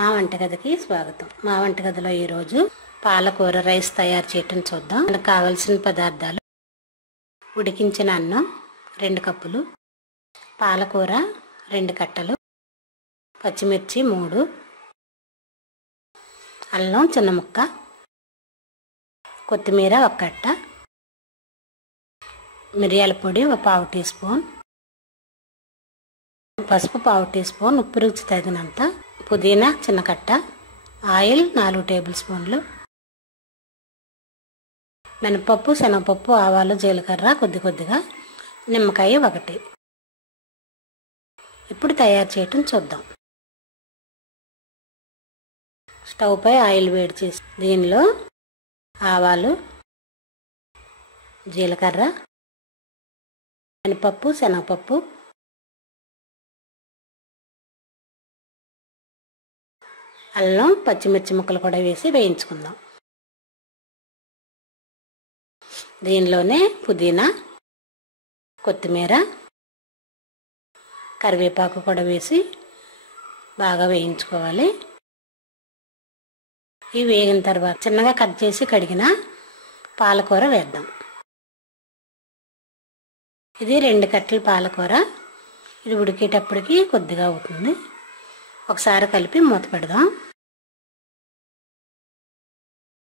మా వంటగదికి స్వాగతం. మా వంటగదిలో ఈరోజు పాలకూర రైస్ తయారు చేయటం చూద్దాం. మనకు కావాల్సిన పదార్థాలు: ఉడికించిన అన్నం 2 కప్పులు, పాలకూర 2 కట్టలు, పచ్చిమిర్చి 3, అల్లం చిన్న ముక్క, కొత్తిమీర 1 కట్ట, మిరియాల పొడి 1/2 టీ స్పూన్, పసుపు 1/2 టీ స్పూన్, ఉప్పు రుచి తగినంత, పుదీనా చిన్న కట్ట, ఆయిల్ 4 టేబుల్ స్పూన్లు, మినపప్పు, శనగపప్పు, ఆవాలు, జీలకర్ర కొద్దిగా, నిమ్మకాయ 1. ఇప్పుడు తయారు చేయటం చూద్దాం. స్టవ్ పై ఆయిల్ వేడి చేసి దీనిలో ఆవాలు, జీలకర్ర, మినపప్పు, శనగపప్పు, అల్లం, పచ్చిమిర్చి ముక్కలు కూడా వేసి వేయించుకుందాం. దీనిలోనే పుదీనా, కొత్తిమీర, కరివేపాకు కూడా వేసి బాగా వేయించుకోవాలి. ఇవి వేగిన తర్వాత చిన్నగా కట్ చేసి కడిగిన పాలకూర వేద్దాం. ఇది 2 కట్టల పాలకూర. ఇది ఉడికేటప్పటికి కొద్దిగా అవుతుంది. ఒకసారి కలిపి మూత పెడదాం.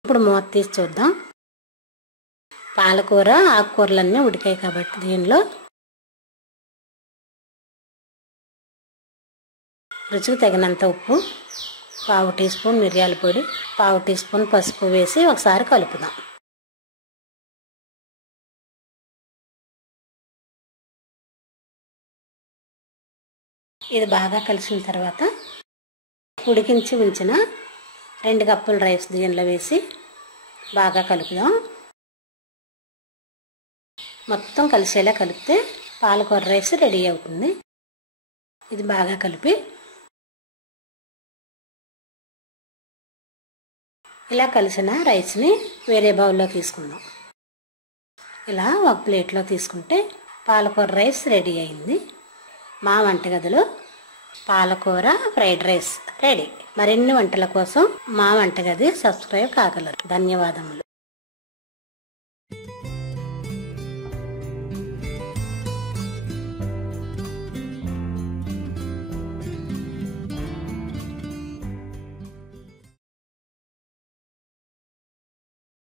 ఇప్పుడు మూత తీసి చూద్దాం. పాలకూర ఆకుకూరలన్నీ ఉడికాయి కాబట్టి దీనిలో రుచికి తగినంత ఉప్పు, 1/2 టీ స్పూన్ మిరియాల పొడి, 1/2 టీ స్పూన్ పసుపు వేసి ఒకసారి కలుపుదాం. ఇది బాగా కలిసిన తర్వాత ఉడికించి ఉంచిన 2 కప్పుల రైస్ దీనిలో వేసి బాగా కలుపుదాం. మొత్తం కలిసేలా కలిపితే పాలకూర రైస్ రెడీ అవుతుంది. ఇది బాగా కలిపి ఇలా కలిసిన రైస్ని వేరే బౌల్లో తీసుకుందాం. ఇలా ఒక ప్లేట్లో తీసుకుంటే పాలకూర రైస్ రెడీ అయింది. మా వంటగదిలో పాలకూర ఫ్రైడ్ రైస్ రెడీ. మరిన్ని వంటల కోసం మా వంటగది సబ్స్క్రైబ్ కాగలరు. ధన్యవాదములు.